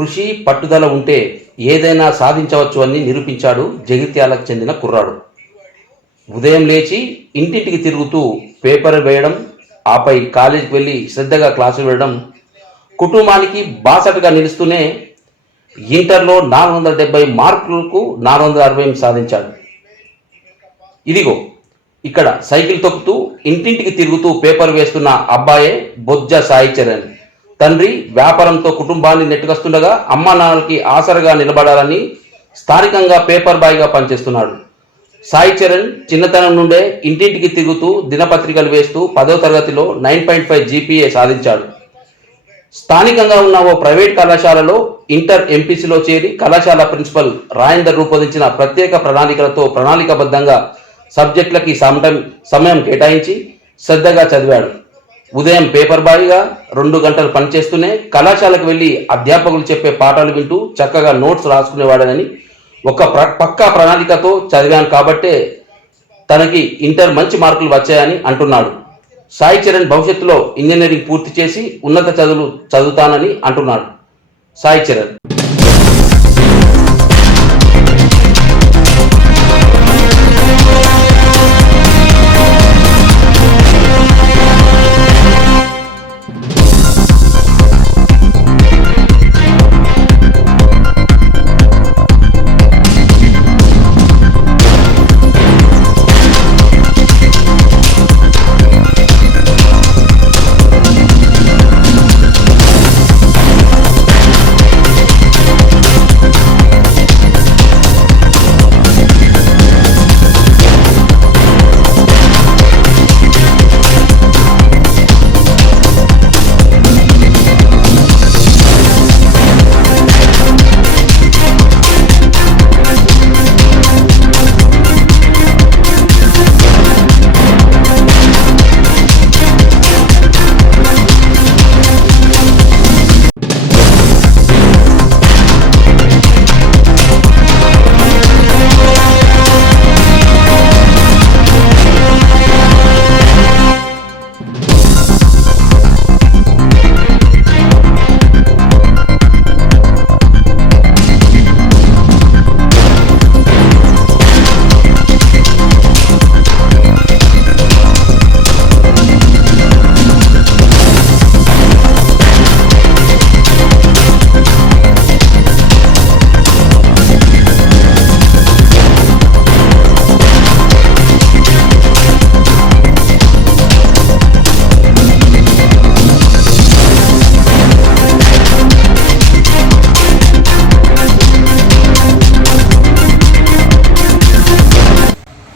కృషి పట్టుదల ఉంటే ఏదైనా సాధించవచ్చు అని నిరూపించాడు జగిత్యాలకు చెందిన కుర్రాడు. ఉదయం లేచి ఇంటింటికి తిరుగుతూ పేపర్ వేయడం, ఆపై కాలేజీకి వెళ్ళి శ్రద్ధగా క్లాసులు వెళ్ళడం, కుటుంబానికి బాసటగా నిలుస్తూనే ఇంటర్లో 470 మార్కులకు 460 సాధించాడు. ఇదిగో ఇక్కడ సైకిల్ తొక్కుతూ ఇంటింటికి తిరుగుతూ పేపర్ వేస్తున్న అబ్బాయే బొజ్జ సాయి చరణ్. తండ్రి వ్యాపారంతో కుటుంబాన్ని నెట్టుకొస్తుండగా అమ్మా నాన్నలకి ఆసరగా నిలబడాలని స్థానికంగా పేపర్ బాయ్గా పనిచేస్తున్నాడు. సాయి చరణ్ చిన్నతనం నుండే ఇంటింటికి తిరుగుతూ దినపత్రికలు వేస్తూ 10వ తరగతిలో 9.5 జీపీఏ సాధించాడు. స్థానికంగా ఉన్న ఓ ప్రైవేట్ కళాశాలలో ఇంటర్ ఎంపీసీలో చేరి కళాశాల ప్రిన్సిపల్ రాయందర్ రూపొందించిన ప్రత్యేక ప్రణాళికలతో ప్రణాళికబద్ధంగా సబ్జెక్టులకి సమయం కేటాయించి శ్రద్ధగా చదివాడు. ఉదయం పేపర్ బాయ్గా 2 గంటలు పనిచేస్తూనే కళాశాలకు వెళ్ళి అధ్యాపకులు చెప్పే పాఠాలు వింటూ చక్కగా నోట్స్ రాసుకునేవాడని, ఒక పక్కా ప్రణాళికతో చదివాను కాబట్టే తనకి ఇంటర్ మంచి మార్కులు వచ్చాయని అంటున్నాడు. సాయి చరణ్ భవిష్యత్తులో ఇంజనీరింగ్ పూర్తి చేసి ఉన్నత చదువులు చదువుతానని అంటున్నాడు సాయి చరణ్.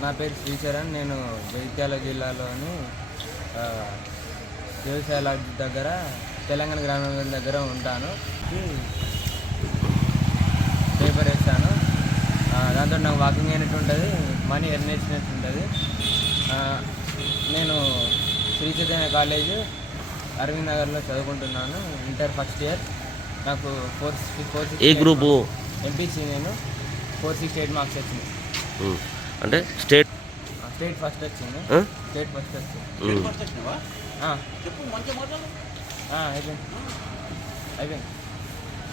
నా పేరు శ్రీచరణ్. నేను జగిత్యాల జిల్లాలోని వ్యవసాయాల దగ్గర తెలంగాణ గ్రామీణ దగ్గర ఉంటాను. పేపర్ వేస్తాను. దాంతో నాకు వాకింగ్ అయినట్టు ఉంటుంది, మనీ ఎర్న్ చేసినట్టు ఉంటుంది. నేను శ్రీ చైతన్య కాలేజ్ అరవింద్ నగర్లో చదువుకుంటున్నాను. Inter first year. నాకు 460 ఏ గ్రూపు? ఎంపీసీ. నేను 468 మార్క్స్ వచ్చింది. అంటే స్టేట్ ఫస్ట్ వచ్చింది. స్టేట్ ఫస్ట్ వచ్చింది. అయిపోయింది.